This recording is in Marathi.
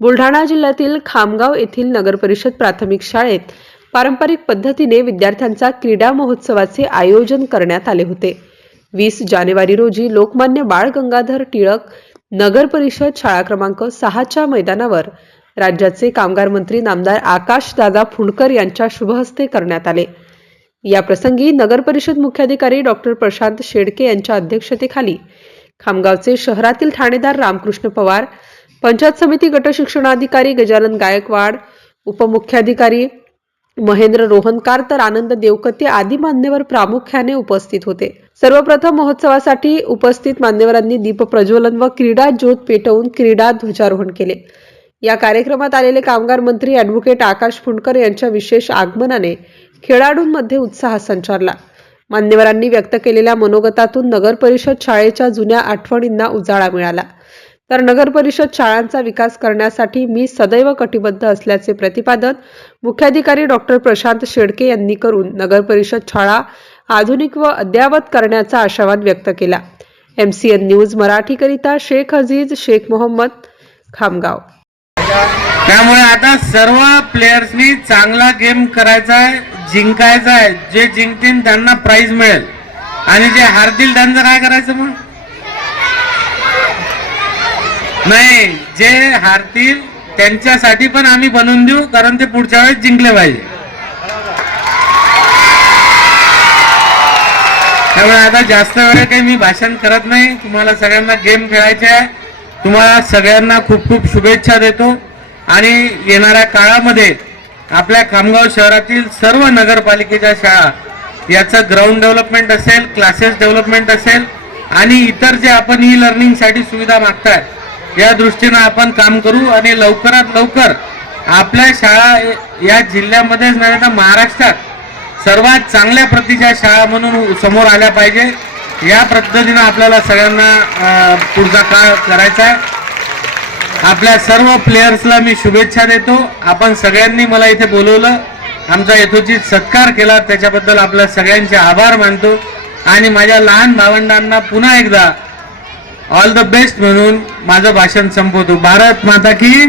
बुलढाणा जिल्ह्यातील खामगाव येथील नगरपरिषद प्राथमिक शाळेत पारंपरिक पद्धतीने विद्यार्थ्यांचा क्रीडा महोत्सवाचे आयोजन करण्यात आले होते. वीस जानेवारी रोजी लोकमान्य बाळ गंगाधर टिळक नगर परिषद शाळा क्रमांक सहाच्या मैदानावर राज्याचे कामगार मंत्री नामदार आकाशदादा फुंडकर यांच्या शुभहस्ते करण्यात आले. या प्रसंगी नगर परिषद मुख्याधिकारी डॉक्टर प्रशांत शेडके यांच्या अध्यक्षतेखाली खामगावचे शहरातील ठाणेदार रामकृष्ण पवार पंचायत समिती गट शिक्षणाधिकारी गजानन गायकवाड उपमुख्याधिकारी महेंद्र रोहनकार तर आनंद देवकते आदी मान्यवर प्रामुख्याने उपस्थित होते. सर्वप्रथम महोत्सवासाठी उपस्थित मान्यवरांनी दीप प्रज्वलन व क्रीडा ज्योत पेटवून क्रीडा ध्वजारोहण केले. या कार्यक्रमात आलेले कामगार मंत्री ॲडव्होकेट आकाश फुंडकर यांच्या विशेष आगमनाने खेळाडूंमध्ये उत्साह संचारला. मान्यवरांनी व्यक्त केलेल्या मनोगतातून नगर परिषद शाळेच्या जुन्या आठवणींना उजाळा मिळाला. तर नगर परिषद शाळांचा विकास करण्यासाठी मी सदैव कटिबद्ध असल्याचे प्रतिपादन मुख्याधिकारी डॉक्टर प्रशांत शेडके यांनी करून नगर परिषद शाळा आधुनिक व अद्ययावत करण्याचा आशावाद व्यक्त केला. एम सी एन न्यूज मराठीकरिता शेख अजीज शेख मोहम्मद खामगाव. त्यामुळे आता सर्व प्लेयर्सनी चांगला गेम करायचा आहे जिंकायचा आहे. जे जिंकतील त्यांना प्राइज मिळेल. आणि जे हारतील त्यांचं काय करायचं मग? नाही जे हारतील त्यांच्यासाठी पण आम्ही बनवून देऊ कारण ते पुढच्या वेळेस जिंकले पाहिजे. त्यामुळे आता जास्त वेळ काही मी भाषण करत नाही. तुम्हाला सगळ्यांना गेम खेळायचे आहे. तुम्हाला सगळ्यांना खूप खूप शुभेच्छा देतो. आणि येणाऱ्या काळामध्ये आपल्या खामगाव शहरातील सर्व नगरपालिकेच्या शाळा याचं ग्राउंड डेव्हलपमेंट असेल क्लासेस डेव्हलपमेंट असेल आणि इतर जे आपण ई लर्निंगसाठी सुविधा मागताय या दृष्टीनं आपण काम करू आणि लवकरात लवकर आपल्या शाळा या जिल्ह्यामध्येच नव्हे तर महाराष्ट्रात सर्वात चांगल्या प्रतीच्या शाळा म्हणून समोर आल्या पाहिजे. या पद्धतीनं आपल्याला सगळ्यांना पुढचा काळ करायचा आहे. आपल्या सर्व प्लेयर्सला मी शुभेच्छा देतो. आपण सगळ्यांनी मला इथे बोलवलं. आमचा यथोचित सत्कार केला. त्याच्याबद्दल आपल्या सगळ्यांचे आभार मानतो. आणि माझ्या लहान भावंडांना पुन्हा एकदा ऑल द बेस्ट म्हणून माझं भाषण संपवतो. भारत माता की